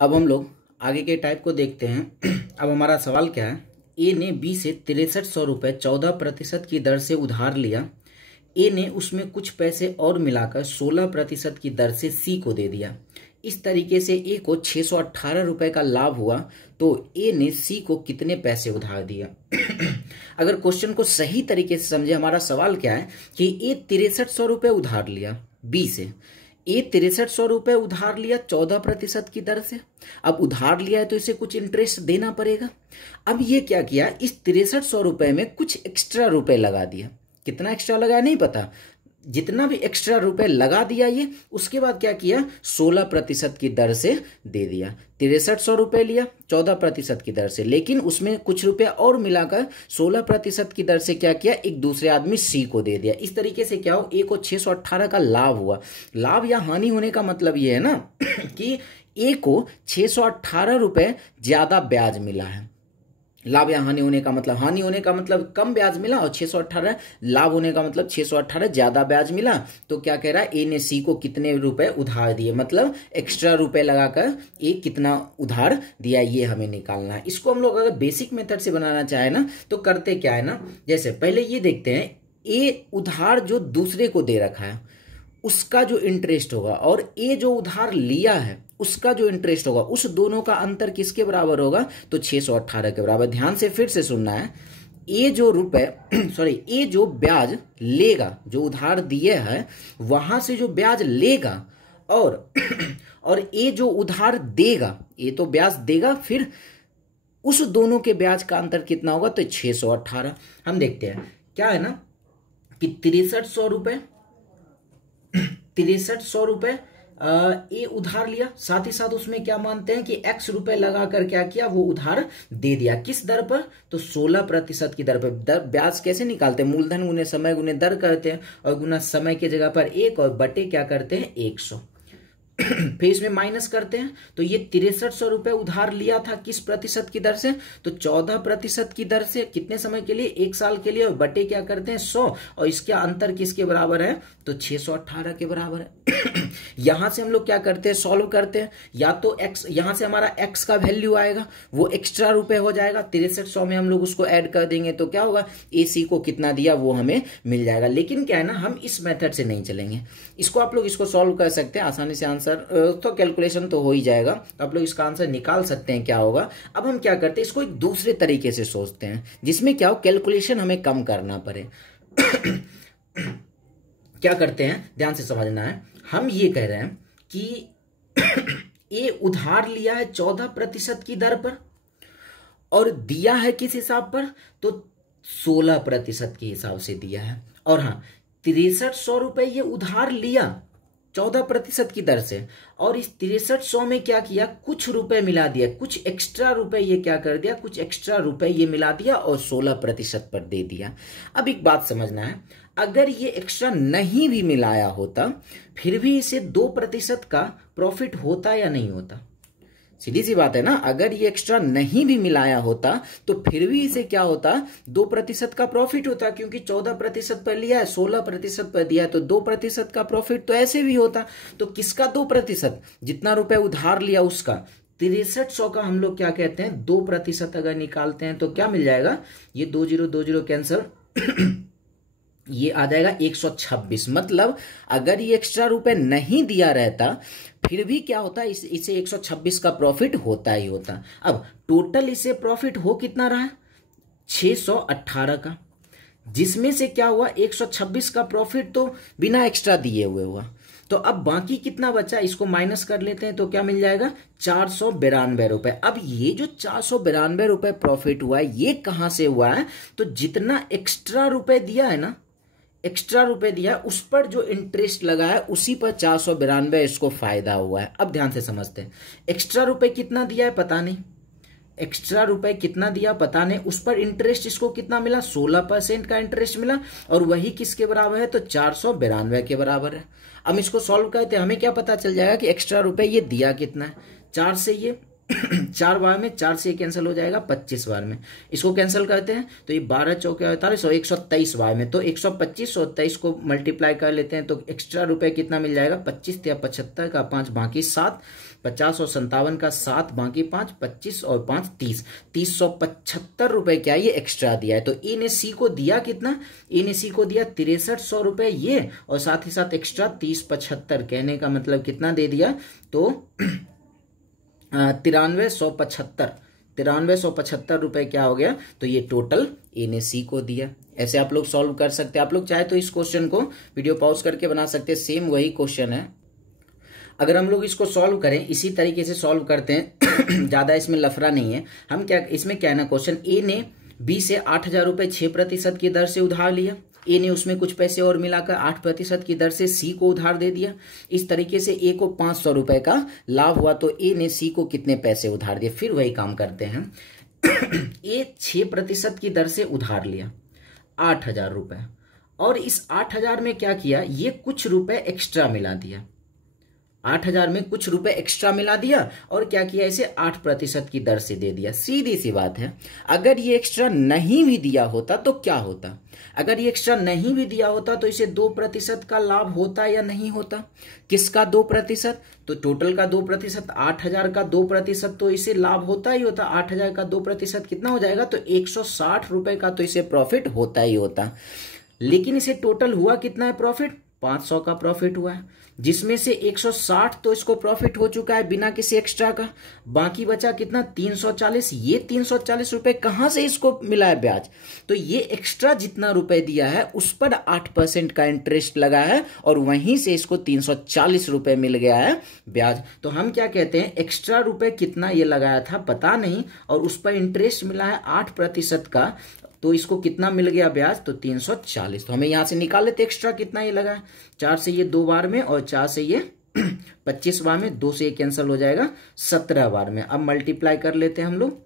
अब हम लोग आगे के टाइप को देखते हैं। अब हमारा सवाल क्या है, ए ने बी से 6300 रुपये 14% की दर से उधार लिया। ए ने उसमें कुछ पैसे और मिलाकर 16% की दर से सी को दे दिया। इस तरीके से ए को 618 रुपये का लाभ हुआ, तो ए ने सी को कितने पैसे उधार दिया। अगर क्वेश्चन को सही तरीके से समझे, हमारा सवाल क्या है कि ए 6300 रुपये उधार लिया बी से। ए 6300 रुपये उधार लिया 14% की दर से। अब उधार लिया है तो इसे कुछ इंटरेस्ट देना पड़ेगा। अब ये क्या किया, इस 6300 रुपये में कुछ एक्स्ट्रा रुपए लगा दिया। कितना एक्स्ट्रा लगाया नहीं पता, जितना भी एक्स्ट्रा रुपए लगा दिया ये, उसके बाद क्या किया 16% की दर से दे दिया। 6300 रुपये लिया 14% की दर से, लेकिन उसमें कुछ रुपया और मिलाकर 16% की दर से क्या किया, एक दूसरे आदमी सी को दे दिया। इस तरीके से क्या हो, ए को 618 का लाभ हुआ। लाभ या हानि होने का मतलब ये है ना कि ए को 618 रुपये ज्यादा ब्याज मिला है। लाभ या हानि होने का मतलब, हानि होने का मतलब कम ब्याज मिला और 618, लाभ होने का मतलब 618 ज्यादा ब्याज मिला। तो क्या कह रहा है, ए ने सी को कितने रुपए उधार दिए, मतलब एक्स्ट्रा रुपए लगाकर ए कितना उधार दिया, ये हमें निकालना है। इसको हम लोग अगर बेसिक मेथड से बनाना चाहे ना तो करते क्या है ना, जैसे पहले ये देखते हैं, ए उधार जो दूसरे को दे रखा है उसका जो इंटरेस्ट होगा और ए जो उधार लिया है उसका जो इंटरेस्ट होगा, उस दोनों का अंतर किसके बराबर होगा, तो 618 के बराबर। ध्यान से फिर से सुनना है, ए जो रुपए ए जो ब्याज लेगा, जो उधार दिए है वहां से जो ब्याज लेगा, और ए जो उधार देगा, ए तो ब्याज देगा, फिर उस दोनों के ब्याज का अंतर कितना होगा, तो 618। हम देखते हैं क्या है ना कि 6300 रुपये 6300 रुपये ए उधार लिया, साथ ही साथ उसमें क्या मानते हैं कि एक्स रुपए लगाकर क्या किया, वो उधार दे दिया। किस दर पर, तो 16% की दर पर। दर ब्याज कैसे निकालते हैं, मूलधन गुने समय गुने दर करते हैं, और गुना समय की जगह पर 1 और बटे क्या करते हैं 100। फिर इसमें माइनस करते हैं, तो ये 6300 रुपये उधार लिया था किस प्रतिशत की दर से, तो 14% की दर से। कितने समय के लिए, 1 साल के लिए, और बटे क्या करते हैं 100, और इसके अंतर किसके बराबर है, तो 618 के बराबर है। यहां से हम लोग क्या करते हैं, सॉल्व करते हैं। या तो एक्स, यहां से हमारा एक्स का वैल्यू आएगा, वो एक्स्ट्रा रुपए हो जाएगा, 6300 में हम लोग उसको ऐड कर देंगे, तो क्या होगा, ए सी को कितना दिया वो हमें मिल जाएगा। लेकिन क्या है ना, हम इस मेथड से नहीं चलेंगे। इसको आप लोग इसको सॉल्व कर सकते हैं आसानी से, आंसर तो कैलकुलेशन तो हो ही जाएगा, तो आप लोग इसका आंसर निकाल सकते हैं क्या होगा। अब हम क्या करते हैं, इसको एक दूसरे तरीके से सोचते हैं जिसमें क्या हो, कैलकुलेशन हमें कम करना पड़े। क्या करते हैं, ध्यान से समझना है। हम ये कह रहे हैं कि ए उधार लिया है 14% की दर पर और दिया है किस हिसाब पर, तो 16% के हिसाब से दिया है। और हाँ, 6300 रुपये ये उधार लिया 14% की दर से, और इस 6300 में क्या किया, कुछ रुपए मिला दिया, कुछ एक्स्ट्रा रुपए ये क्या कर दिया, कुछ एक्स्ट्रा रुपए ये मिला दिया और 16% पर दे दिया। अब एक बात समझना है, अगर ये एक्स्ट्रा नहीं भी मिलाया होता फिर भी इसे 2% का प्रॉफिट होता या नहीं होता। सीधी सी बात है ना, अगर ये एक्स्ट्रा नहीं भी मिलाया होता तो फिर भी इसे क्या होता, 2% का प्रॉफिट होता, क्योंकि 14% पर लिया है, 16% पर दिया है, तो 2% का प्रॉफिट तो ऐसे भी होता। तो किसका 2%, जितना रुपए उधार लिया उसका। 6300 का हम लोग क्या कहते हैं, 2% अगर निकालते हैं तो क्या मिल जाएगा, ये 20 कैंसर ये आ जाएगा 126। मतलब अगर ये एक्स्ट्रा रुपए नहीं दिया रहता फिर भी क्या होता, इसे 126 का प्रॉफिट होता ही होता। अब टोटल इसे प्रॉफिट हो कितना रहा, 618 का, जिसमें से क्या हुआ, 126 का प्रॉफिट तो बिना एक्स्ट्रा दिए हुए हुआ। तो अब बाकी कितना बचा, इसको माइनस कर लेते हैं तो क्या मिल जाएगा, 492 रुपए। अब ये जो 492 रुपए प्रॉफिट हुआ है ये कहां से हुआ है, तो जितना एक्स्ट्रा रुपए दिया है ना, एक्स्ट्रा रुपए दिया उस पर जो इंटरेस्ट लगा है उसी पर 492 इसको फायदा हुआ है। अब ध्यान से समझते हैं, एक्स्ट्रा रुपए कितना दिया है पता नहीं, एक्स्ट्रा रुपए कितना दिया पता नहीं, उस पर इंटरेस्ट इसको कितना मिला, 16% का इंटरेस्ट मिला, और वही किसके बराबर है, तो 492 के बराबर है। अब इसको सॉल्व करते हैं, हमें क्या पता चल जाएगा कि एक्स्ट्रा रुपए ये दिया कितना है। 4 से ये 4 बार में 4 से कैंसिल हो जाएगा 25 बार में, इसको कैंसिल करते हैं तो ये 12 चौके 48 और 123 बार में, तो 125 और 23 को मल्टीप्लाई कर लेते हैं तो एक्स्ट्रा रुपए कितना मिल जाएगा, 25 या 75 का 5 बाकी 7, 50 और 57 का 7 बाकी 5, 25 और 5 30, 375 रुपए क्या ये एक्स्ट्रा दिया है। तो ए ने सी को दिया कितना, ए ने सी को दिया 6300 रुपए ये, और साथ ही साथ एक्स्ट्रा 3075, कहने का मतलब कितना दे दिया, तो 9375 रुपए क्या हो गया, तो ये टोटल ए ने सी को दिया। ऐसे आप लोग सॉल्व कर सकते हैं। आप लोग चाहे तो इस क्वेश्चन को वीडियो पॉज करके बना सकते हैं, सेम वही क्वेश्चन है। अगर हम लोग इसको सॉल्व करें इसी तरीके से सॉल्व करते हैं, ज्यादा इसमें लफड़ा नहीं है। हम क्या इसमें क्या है ना, क्वेश्चन ए ने बी से 8000 रुपए 6% की दर से उधार लिया, ए ने उसमें कुछ पैसे और मिलाकर 8% की दर से सी को उधार दे दिया। इस तरीके से ए को 500 रुपए का लाभ हुआ, तो ए ने सी को कितने पैसे उधार दिए। फिर वही काम करते हैं। ए 6% की दर से उधार लिया 8000 रुपए, और इस 8000 में क्या किया, ये कुछ रुपए एक्स्ट्रा मिला दिया, 8000 में कुछ रुपए एक्स्ट्रा मिला दिया, और क्या किया, इसे 8% की दर से दे दिया। सीधी सी बात है, अगर ये एक्स्ट्रा नहीं भी दिया होता तो क्या होता, अगर ये एक्स्ट्रा नहीं भी दिया होता तो इसे 2% का लाभ होता या नहीं होता। किसका 2%, तो टोटल का 2%, 8000 का 2%, तो इसे लाभ होता ही होता। 8000 का 2% कितना हो जाएगा, तो 160 रुपए का तो इसे प्रॉफिट होता ही होता। लेकिन इसे टोटल हुआ कितना है प्रॉफिट, 500 का प्रॉफिट हुआ है, जिसमें से 160 तो इसको प्रॉफिट हो चुका है बिना किसी एक्स्ट्रा का, बाकी बचा कितना 340। ये 340 रुपए कहां से इसको मिला है ब्याज, तो ये एक्स्ट्रा जितना रुपए दिया है उस पर 8% का इंटरेस्ट लगा है, और वहीं से इसको 340 रुपए मिल गया है ब्याज। तो हम क्या कहते हैं, एक्स्ट्रा रुपए कितना ये लगाया था पता नहीं, और उस पर इंटरेस्ट मिला है 8% का, तो इसको कितना मिल गया ब्याज, तो 340। तो हमें यहां से निकाल लेते एक्स्ट्रा कितना ये लगा, 4 से ये 2 बार में, और 4 से ये 25 बार में, 2 से ये कैंसिल हो जाएगा 17 बार में। अब मल्टीप्लाई कर लेते हैं हम लोग,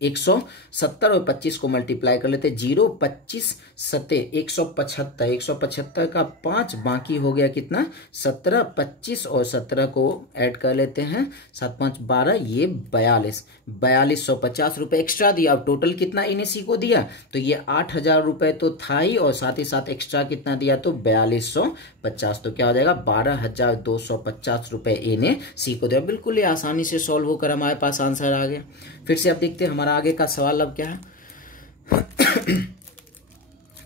170 और 25 को मल्टीप्लाई कर लेते हैं, 0 25 सते 175, 175 का 5 बाकी हो गया कितना 17, 25 और 17 को ऐड कर लेते हैं, 7 5 12, ये 4250 रुपए एक्स्ट्रा दिया। अब टोटल कितना इन्हें सी को दिया, तो ये 8000 रुपए तो था ही, और साथ ही साथ एक्स्ट्रा कितना दिया, तो 4250, तो क्या हो जाएगा 12250 रुपए ए ने सी को दिया। बिल्कुल ही आसानी से सॉल्व होकर हमारे पास आंसर आ गया। फिर से अब देखते हैं हमारा आगे का सवाल अब क्या है।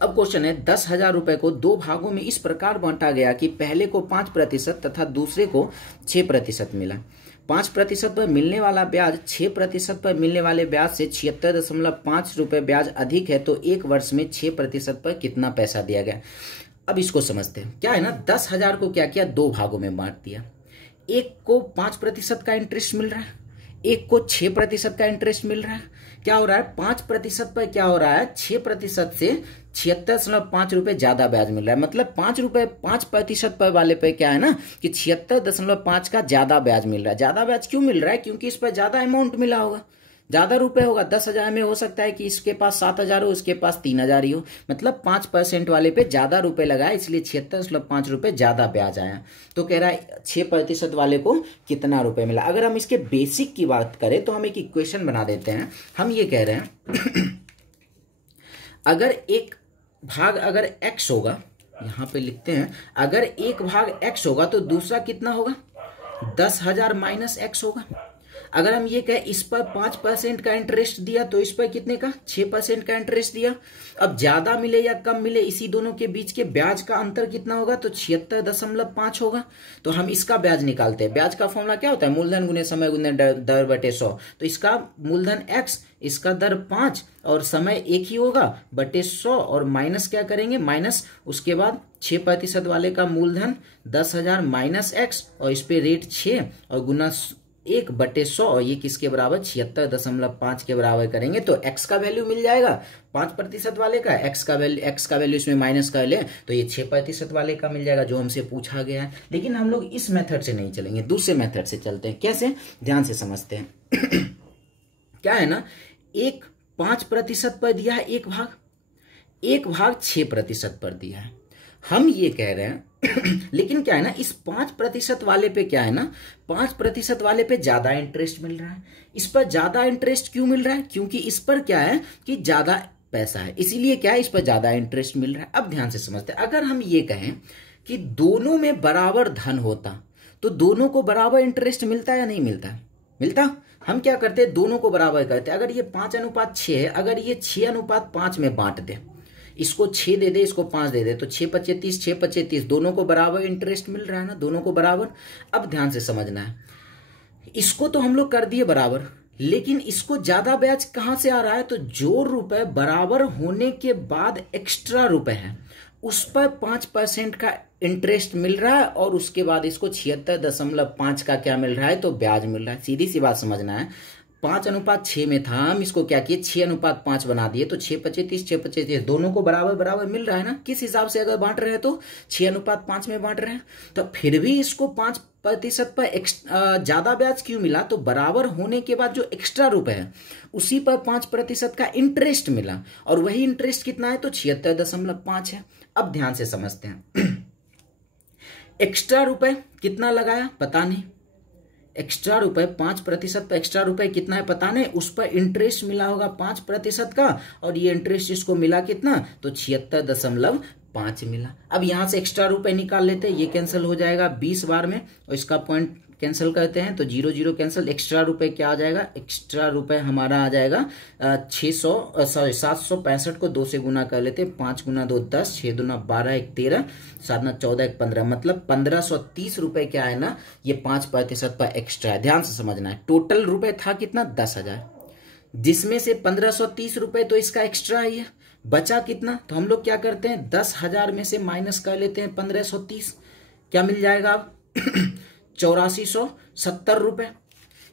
अब क्वेश्चन है 10,000 रुपए को 2 भागों में इस प्रकार बांटा गया कि पहले को 5% तथा दूसरे को 6% मिला। 5% पर मिलने वाला ब्याज 6% पर मिलने वाले ब्याज से 76.5 रुपए ब्याज अधिक है, तो एक वर्ष में 6% पर कितना पैसा दिया गया। अब इसको समझते हैं। क्या है ना, 10,000 को क्या किया, 2 भागों में बांट दिया। एक को 5% का इंटरेस्ट मिल रहा है, एक को 6% का इंटरेस्ट मिल रहा है। क्या हो रहा है, 5% पर क्या हो रहा है, 6% से 76.5 रुपए ज्यादा ब्याज मिल रहा है। मतलब 5% पर वाले पे क्या है ना कि 76.5 का ज्यादा ब्याज मिल रहा है। ज्यादा ब्याज क्यों मिल रहा है, क्योंकि इस पर ज्यादा अमाउंट मिला होगा, ज्यादा रुपए होगा। 10,000 में हो सकता है कि इसके पास 7,000 हो, इसके पास 3,000 ही हो। मतलब 5% वाले पे ज्यादा रुपए लगाया, इसलिए 76.5 रुपए ज्यादा ब्याज आया। तो कह रहा है 6% वाले को कितना रुपए मिला। अगर हम इसके बेसिक की बात करें तो हम एक इक्वेशन बना देते हैं। हम ये कह रहे हैं अगर एक भाग अगर x होगा, यहां पे लिखते हैं, अगर एक भाग x होगा तो दूसरा कितना होगा, 10,000 माइनस x होगा। अगर हम ये कहें इस पर 5% का इंटरेस्ट दिया, तो इस पर कितने का, 6% का इंटरेस्ट दिया। अब ज्यादा मिले या कम मिले, इसी दोनों के बीच के ब्याज का अंतर कितना होगा, तो 76.5 होगा। तो हम इसका ब्याज निकालते हैं। ब्याज का फॉर्मूला क्या होता है, मूलधन गुने समय गुने दर बटे 100। तो इसका मूलधन x, इसका दर 5 और समय 1 ही होगा, बटे 100, और माइनस क्या करेंगे, माइनस उसके बाद 6% वाले का मूलधन 10,000 माइनस x, और इस पे रेट 6 और गुना 1 बटे 100, और ये किसके बराबर, 76.5 के बराबर करेंगे तो x का वैल्यू मिल जाएगा 5% वाले का। x का वैल्यू इसमें माइनस कर ले तो ये 6% वाले का मिल जाएगा, जो हमसे पूछा गया है। लेकिन हम लोग इस मेथड से नहीं चलेंगे, दूसरे मेथड से चलते हैं। कैसे, ध्यान से समझते हैं। क्या है ना, एक 5% पर दिया है एक भाग 6% पर दिया है। हम ये कह रहे हैं लेकिन क्या है ना, इस 5% वाले पे क्या है ना, 5% वाले पे ज्यादा इंटरेस्ट मिल रहा है। इस पर ज्यादा इंटरेस्ट क्यों मिल रहा है? क्योंकि इस पर क्या है कि ज्यादा पैसा है, इसीलिए क्या है, इस पर ज्यादा इंटरेस्ट मिल रहा है। अब ध्यान से समझते हैं, अगर हम ये कहें कि दोनों में बराबर धन होता तो दोनों को बराबर इंटरेस्ट मिलता या नहीं मिलता? मिलता। हम क्या करते हैं, दोनों को बराबर करते हैं। अगर ये 5:6 है, अगर ये 6:5 में बांट दे, इसको 6 दे दे, इसको 5 दे दे, तो 6×5 = 30, 6×5 = 30, दोनों को बराबर इंटरेस्ट मिल रहा है ना, दोनों को बराबर। अब ध्यान से समझना है, इसको तो हम लोग कर दिए बराबर, लेकिन इसको ज्यादा ब्याज कहां से आ रहा है? तो जो रुपए बराबर होने के बाद एक्स्ट्रा रुपए है उस पर 5% का इंटरेस्ट मिल रहा है, और उसके बाद इसको 76.5 का क्या मिल रहा है? तो ब्याज मिल रहा है। सीधी सी बात समझना है, 5:6 में था, हम इसको क्या किए, 6:5 बना दिए, तो 6×5 = 30, 6×5 = 30, दोनों को बराबर बराबर मिल रहा है ना। किस हिसाब से अगर बांट रहे हैं तो 6:5 में बांट रहे हैं, तो फिर भी इसको 5% पर ज्यादा ब्याज क्यों मिला? तो बराबर होने के बाद जो एक्स्ट्रा रुपए है उसी पर 5% का इंटरेस्ट मिला, और वही इंटरेस्ट कितना है? तो 76.5 है। अब ध्यान से समझते हैं, एक्स्ट्रा रुपए कितना लगाया पता नहीं, एक्स्ट्रा रुपए 5% पर एक्स्ट्रा रुपए कितना है पता नहीं, उस पर इंटरेस्ट मिला होगा 5% का, और ये इंटरेस्ट इसको मिला कितना? तो 76.5 मिला। अब यहां से एक्स्ट्रा रुपए निकाल लेते हैं, ये कैंसिल हो जाएगा 20 बार में, और इसका पॉइंट कैंसिल करते हैं तो 0 0 कैंसिल। एक्स्ट्रा रुपए क्या आ जाएगा? एक्स्ट्रा रुपए हमारा आ जाएगा 765 को 2 से गुना कर लेते हैं, 5 × 2 = 10, 6 × 2 = 12, 1 13, 7 × 14, 1 15, मतलब 1530 रुपए क्या है ना, ये 5% पर एक्स्ट्रा है। ध्यान से समझना है, टोटल रुपए था कितना? 10,000, जिसमें से 1530 रुपए तो इसका एक्स्ट्रा ही है, बचा कितना? तो हम लोग क्या करते हैं, 10,000 में से माइनस कर लेते हैं 1530, क्या मिल जाएगा अब? 8470 रुपए।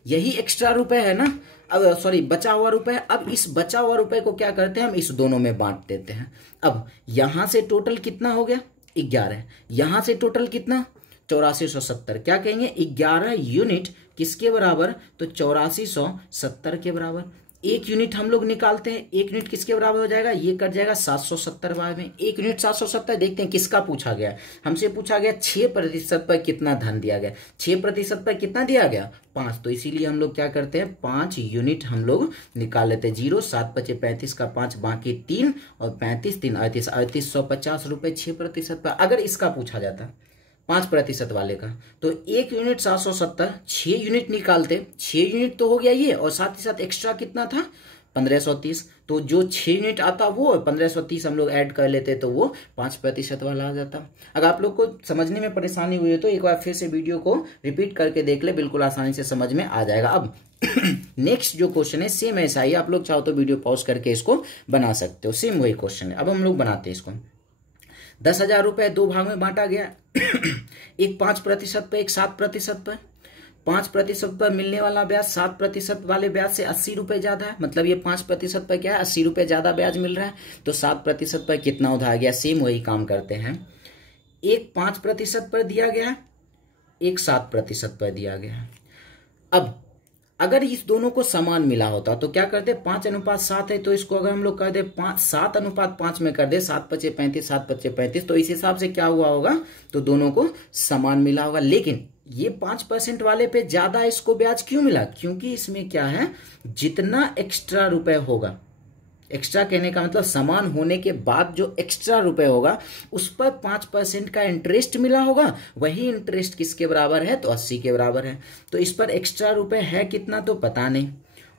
यही एक्स्ट्रा रुपए है ना, अब सॉरी बचा हुआ रुपए है। अब इस बचा हुआ रुपए को क्या करते हैं, हम इस दोनों में बांट देते हैं। अब यहां से टोटल कितना हो गया? 11। यहां से टोटल कितना? 8470। क्या कहेंगे, 11 यूनिट किसके बराबर? तो 8470 के बराबर। 1 यूनिट हम लोग निकालते हैं, 1 यूनिट किसके बराबर हो जाएगा? ये कट जाएगा 770 बार में, 1 यूनिट 770। देखते हैं किसका पूछा गया, हमसे पूछा गया 6% पर कितना धन दिया गया, 6% पर कितना दिया गया? 5। तो इसीलिए हम लोग क्या करते हैं, 5 यूनिट हम लोग निकाल लेते हैं। 0 7 × 5 = 35 का 5 बाकी 3, और 35 3 38, 3850 रुपए 6% पर। अगर इसका पूछा जाता 5% वाले का, तो 1 यूनिट 770, 6 यूनिट निकालते, 6 यूनिट तो हो गया ये, और साथ ही साथ एक्स्ट्रा कितना था? 1530। तो जो 6 यूनिट आता वो, 1530 हम लोग ऐड कर लेते तो वो 5% वाला आ जाता। अगर आप लोग को समझने में परेशानी हुई है तो एक बार फिर से वीडियो को रिपीट करके देख ले, बिल्कुल आसानी से समझ में आ जाएगा। अब नेक्स्ट जो क्वेश्चन है सेम ऐसा ही, आप लोग चाहो तो वीडियो पॉज करके इसको बना सकते हो, सेम वही क्वेश्चन है। अब हम लोग बनाते हैं इसको। 10,000 रुपए 2 भाग में बांटा गया, एक 5% पे, एक 7% पर। 5% पर मिलने वाला ब्याज 7% वाले ब्याज से 80 रुपए ज्यादा है, मतलब ये 5% पर क्या है, 80 रुपए ज्यादा ब्याज मिल रहा है। तो 7% पर कितना उधार गया? सेम वही काम करते हैं, एक 5% पर दिया गया, एक 7% पर दिया गया। अब अगर इस दोनों को समान मिला होता तो क्या करते, 5:7 है, तो इसको अगर हम लोग कर दे 7:5 में कर दे, 7×5 = 35, 7×5 = 35, तो इस हिसाब से क्या हुआ होगा, तो दोनों को समान मिला होगा। लेकिन ये 5% वाले पे ज्यादा इसको ब्याज क्यों मिला? क्योंकि इसमें क्या है, जितना एक्स्ट्रा रुपए होगा, एक्स्ट्रा कहने का मतलब समान होने के बाद जो एक्स्ट्रा रुपए होगा उस पर 5% का इंटरेस्ट मिला होगा, वही इंटरेस्ट किसके बराबर है? तो 80 के बराबर है। तो इस पर एक्स्ट्रा रुपए है कितना तो पता नहीं,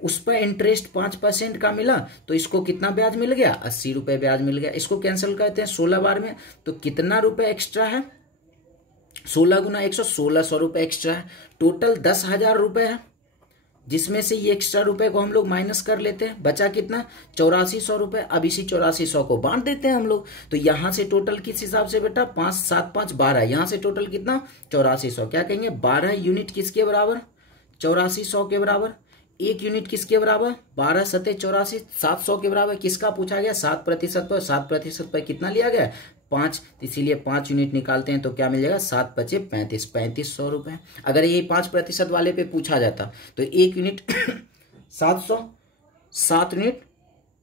उस पर इंटरेस्ट 5% का मिला, तो इसको कितना ब्याज मिल गया? 80 रुपए ब्याज मिल गया। इसको कैंसिल करते हैं 16 बार में, तो कितना रुपए एक्स्ट्रा है? 16 × 100, 1600 रुपए एक्स्ट्रा है। टोटल 10,000 रुपए है, जिसमें से ये एक्स्ट्रा रुपए को हम लोग माइनस कर लेते हैं, बचा कितना? 8400 रुपए। अब इसी 8400 को बांट देते हैं हम लोग। तो यहां से टोटल किस हिसाब से बेटा, 5 7 5 12, यहां से टोटल कितना? 8400। क्या कहेंगे, 12 यूनिट किसके बराबर? 8400 के बराबर। 1 यूनिट किसके बराबर? 12 7 84, 700 के बराबर। किसका पूछा गया? 7% पर। 7% पर कितना लिया गया? 5, इसीलिए 5 यूनिट निकालते हैं तो क्या मिल जाएगा? 7 × 5 = 35, 3500 रुपए। अगर ये 5% वाले पे पूछा जाता तो 1 यूनिट 700, 7 यूनिट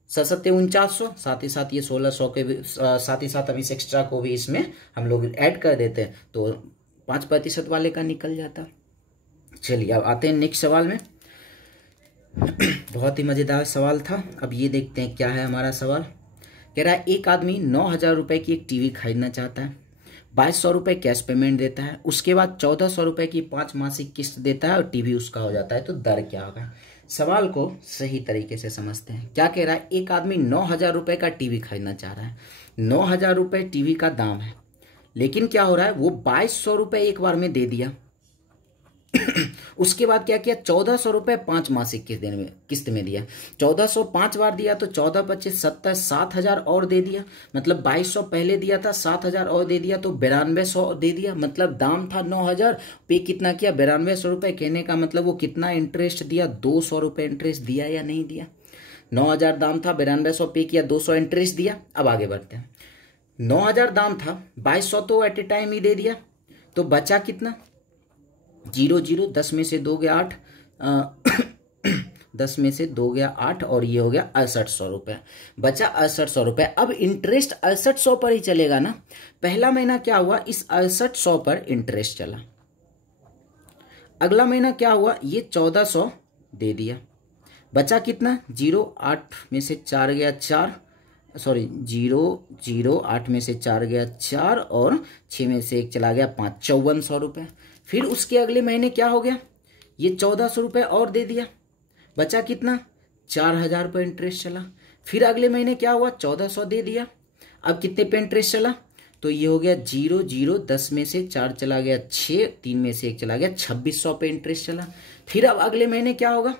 सत्ते 4900, साथ ही साथ ये 1600 के भी साथ ही साथ अब इस एक्स्ट्रा को भी इसमें हम लोग ऐड कर देते हैं तो 5% वाले का निकल जाता। चलिए अब आते हैं नेक्स्ट सवाल में। बहुत ही मज़ेदार सवाल था। अब ये देखते हैं क्या है हमारा सवाल। कह रहा है एक आदमी 9,000 रुपये की एक टीवी खरीदना चाहता है, 2200 रुपये कैश पेमेंट देता है, उसके बाद 1400 रुपये की 5 मासिक किस्त देता है और टीवी उसका हो जाता है, तो दर क्या होगा। सवाल को सही तरीके से समझते हैं। क्या कह रहा है, एक आदमी 9,000 रुपये का टीवी खरीदना चाह रहा है, 9,000 रुपये टीवी का दाम है, लेकिन क्या हो रहा है वो 2200 रुपये एक बार में दे दिया। उसके बाद क्या किया, 1400 रुपये 5 मासिक किस्त में दिया। 1400 5 बार दिया तो 14 25 70, 7,000 और दे दिया। मतलब 2200 पहले दिया था, 7,000 और दे दिया तो 9200 दे दिया। मतलब दाम था 9,000, पे कितना किया 9200 रुपये। कहने का मतलब वो कितना इंटरेस्ट दिया, 200 रुपये इंटरेस्ट दिया या नहीं दिया। 9,000 दाम था, 9200 पे किया, 200 इंटरेस्ट दिया। अब आगे बढ़ते हैं। 9,000 दाम था, 2200 तो एट ए टाइम ही दे दिया, तो बचा कितना 0 0, 10 में से 2 गया 8, 10 में से 2 गया 8 और ये हो गया 6800 रुपये। बचा 6800 रुपये। अब इंटरेस्ट 6800 पर ही चलेगा ना। पहला महीना क्या हुआ, इस 6800 पर इंटरेस्ट चला। अगला महीना क्या हुआ, ये 1400 दे दिया। बचा कितना 0, 8 में से 4 गया 4, सॉरी 0 0, 8 में से 4 गया 4 और 6 में से 1 चला गया 5, 5400 रुपये। फिर उसके अगले महीने क्या हो गया, ये 1400 रुपये और दे दिया। बचा कितना 4,000 रुपये इंटरेस्ट चला। फिर अगले महीने क्या हुआ, 1400 दे दिया। अब कितने पे इंटरेस्ट चला, तो ये हो गया 0 0, 10 में से 4 चला गया 6, 3 में से 1 चला गया 2600 पे इंटरेस्ट चला। फिर अब अगले महीने क्या होगा,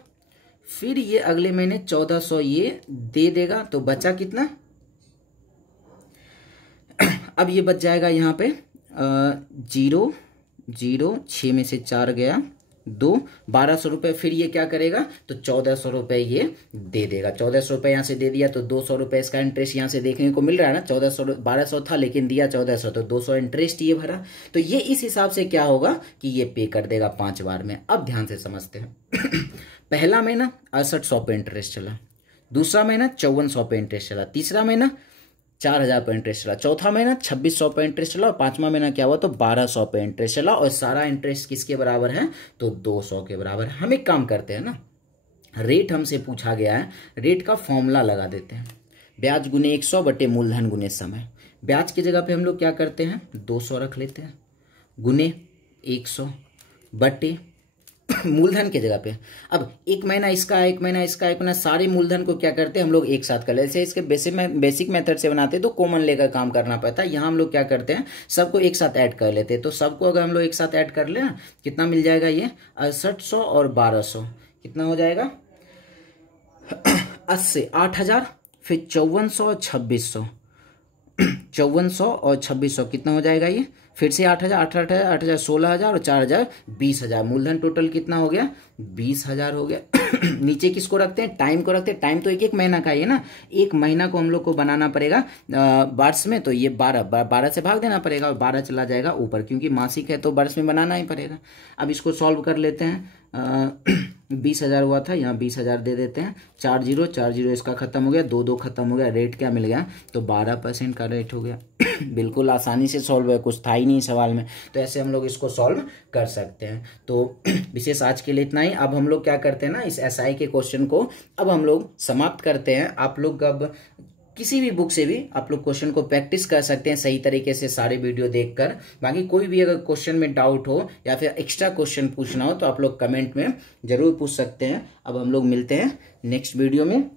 फिर ये अगले महीने 1400 ये दे देगा, तो बचा कितना, अब ये बच जाएगा यहाँ पे 0 0, 6 में से 4 गया 2, 1200 रुपये। फिर ये क्या करेगा, तो 1400 रुपये ये दे देगा। 1400 रुपये यहाँ से दे दिया तो 200 रुपये इसका इंटरेस्ट यहाँ से देखने को मिल रहा है ना। 1200 था लेकिन दिया 1400, तो 200 इंटरेस्ट ये भरा। तो ये इस हिसाब से क्या होगा कि ये पे कर देगा 5 बार में। अब ध्यान से समझते हैं। पहला महीना 6800 पे इंटरेस्ट चला, दूसरा महीना 5400 पे इंटरेस्ट चला, तीसरा महीना 4,000 पे इंटरेस्ट चला, चौथा महीना 2600 पे इंटरेस्ट चला और 5वां महीना क्या हुआ, तो 1200 पे इंटरेस्ट चला। और सारा इंटरेस्ट किसके बराबर है, तो 200 के बराबर है। हम एक काम करते हैं ना, रेट हमसे पूछा गया है, रेट का फॉर्मूला लगा देते हैं। ब्याज गुने 100 बटे मूलधन गुने समय। ब्याज की जगह पे हम लोग क्या करते हैं, 200 रख लेते हैं, गुने 100 बटे मूलधन की जगह पे। अब एक महीना इसका, एक महीना इसका, एक महीना, सारे मूलधन को क्या करते हैं हम लोग एक साथ कर लेते हैं। इसके बेसिक मेथड से बनाते हैं तो कॉमन लेकर काम करना पड़ता है। यहाँ हम लोग क्या करते हैं, सबको एक साथ ऐड कर लेते हैं। तो सबको अगर हम लोग एक साथ ऐड कर ले, कितना मिल जाएगा, ये 6800 और 1200 कितना हो जाएगा 80, 8000, फिर 5400 और 2600, 5400 और 2600 कितना हो जाएगा, ये फिर से 8,000, 8,000, 8,000, 16,000 और 4,000, 20,000। मूलधन टोटल कितना हो गया, 20,000 हो गया। नीचे किसको रखते हैं, टाइम को रखते हैं। टाइम तो एक एक महीना का ही है ना, एक महीना को हम लोग को बनाना पड़ेगा वर्ष में, तो ये 12 से भाग देना पड़ेगा और 12 चला जाएगा ऊपर, क्योंकि मासिक है तो वर्ष में बनाना ही पड़ेगा। अब इसको सॉल्व कर लेते हैं। 20,000 हुआ था, यहाँ 20,000 दे देते हैं। 4 0, 4 0 इसका खत्म हो गया, 2 2 खत्म हो गया। रेट क्या मिल गया, तो 12% का रेट हो गया। बिल्कुल आसानी से सॉल्व है, कुछ था ही नहीं सवाल में। तो ऐसे हम लोग इसको सॉल्व कर सकते हैं। तो विशेष आज के लिए इतना ही। अब हम लोग क्या करते हैं ना, इस एसआई के क्वेश्चन को अब हम लोग समाप्त करते हैं। आप लोग अब किसी भी बुक से भी आप लोग क्वेश्चन को प्रैक्टिस कर सकते हैं सही तरीके से, सारे वीडियो देखकर। बाकी कोई भी अगर क्वेश्चन में डाउट हो या फिर एक्स्ट्रा क्वेश्चन पूछना हो तो आप लोग कमेंट में जरूर पूछ सकते हैं। अब हम लोग मिलते हैं नेक्स्ट वीडियो में।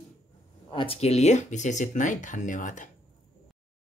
आज के लिए विशेष इतना ही, धन्यवाद।